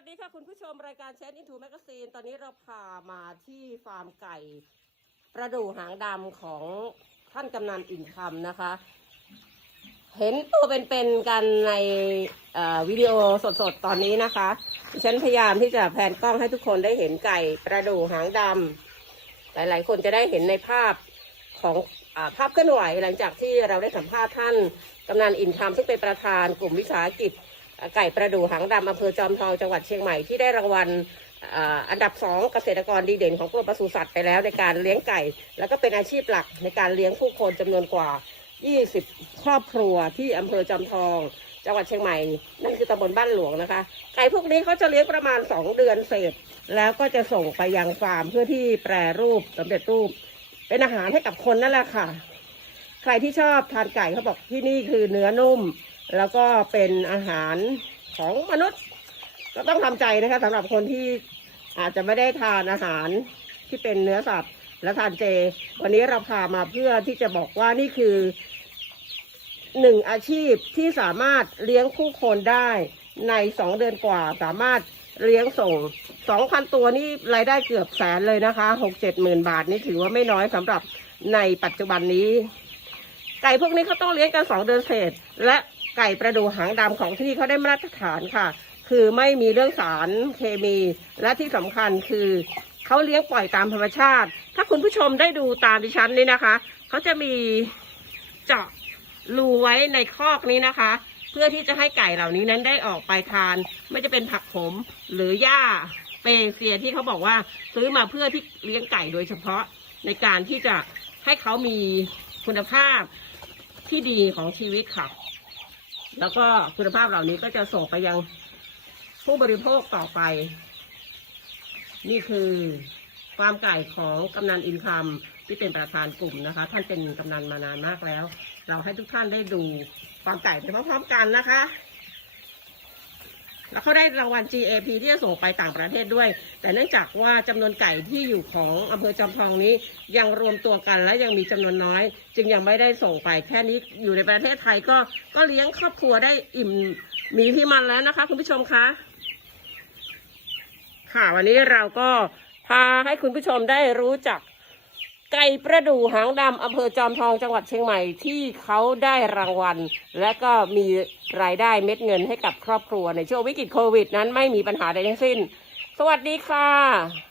วัสดีค่ะคุณผู้ชมรายการแชทอินทูแมกซีนตอนนี้เราพามาที่ฟาร์มไก่ประดูหางดำของท่านกำนันอินคำนะคะ เห็นตัวเป็นๆกันในวิดีโอสดๆ ตอนนี้นะคะฉันพยายามที่จะแพนกล้องให้ทุกคนได้เห็นไก่ประดูหางดำหลายๆ คนจะได้เห็นในภาพของอภาพเคลื่อนไหวหลังจากที่เราได้สัมภาษณ์ท่านกำนันอินคำซึ่งเป็นประธานกลุ่มวิสาหกิจ ไก่ประดู่หางดำอำเภอจอมทองจังหวัดเชียงใหม่ที่ได้รางวัลอันดับสองเกษตรกรดีเด่นของกรมปศุสัตว์ไปแล้วในการเลี้ยงไก่ แล้วก็เป็นอาชีพหลักในการเลี้ยงผู้คนจำนวนกว่า 20 ครอบครัวที่อำเภอจอมทอง จังหวัดเชียงใหม่นั่นคือตำบลบ้านหลวงนะคะ ไก่พวกนี้เขาจะเลี้ยงประมาณ 2 เดือนเศษ แล้วก็จะส่งไปยังฟาร์มเพื่อที่แปรรูปสำเร็จรูป เป็นอาหารให้กับคนนั่นแหละค่ะ ใครที่ชอบทานไก่เขาบอกที่นี่คือเนื้อนุ่ม แล้วก็เป็นอาหารของมนุษย์ ก็ต้องทำใจนะคะสำหรับคนที่อาจจะไม่ได้ทานอาหารที่เป็นเนื้อสัตว์และทานเจ วันนี้เราพามาเพื่อที่จะบอกว่านี่คือหนึ่งอาชีพที่สามารถเลี้ยงผู้คนได้ในสองเดือนกว่าสามารถเลี้ยงส่งสองพันตัวนี่รายได้เกือบแสนเลยนะคะหกเจ็ดหมื่นบาทนี่ถือว่าไม่น้อยสำหรับในปัจจุบันนี้ ไก่พวกนี้เขาต้องเลี้ยงกันสองเดือนเศษ และ ไก่ประดูหางดำของที่นี่เขาได้มาตรฐานค่ะ คือไม่มีเรื่องสารเคมี และที่สำคัญคือเขาเลี้ยงปล่อยตามธรรมชาติ ถ้าคุณผู้ชมได้ดูตามดิฉันนี่นะคะเขาจะมีเจาะรูไว้ในคอกนี้นะคะ เพื่อที่จะให้ไก่เหล่านี้นั้นได้ออกไปทาน ไม่จะเป็นผักขมหรือหญ้าเปเซียที่เขาบอกว่าซื้อมาเพื่อที่เลี้ยงไก่โดยเฉพาะในการที่จะให้เขามีคุณภาพที่ดีของชีวิตค่ะ แล้วก็คุณภาพเหล่านี้ก็จะส่งไปยังผู้บริโภคต่อไป นี่คือฟาร์มไก่ของกำนันอินคัมที่เป็นประธานกลุ่มนะคะ ท่านเป็นกำนันมานานมากแล้ว เราให้ทุกท่านได้ดูฟาร์มไก่ไปพร้อมๆกันนะคะ แล้วเขาได้รางวัล GAP ที่จะส่งไปต่างประเทศด้วย แต่เนื่องจากว่าจำนวนไก่ที่อยู่ของอำเภอจอมทองนี้ยังรวมตัวกันและยังมีจำนวนน้อย จึงยังไม่ได้ส่งไปแค่นี้อยู่ในประเทศไทยก็ก็เลี้ยงครอบครัวได้อิ่มมีที่มันแล้วนะคะ คุณผู้ชมคะค่ะวันนี้เราก็พาให้คุณผู้ชมได้รู้จัก ไก่ประดู่หางดำอำเภอจอมทองจังหวัดเชียงใหม่ที่เขาได้รางวัล และก็มีรายได้เม็ดเงินให้กับครอบครัวในช่วงวิกฤตโควิดนั้นไม่มีปัญหาใดทั้งสิ้น สวัสดีค่ะ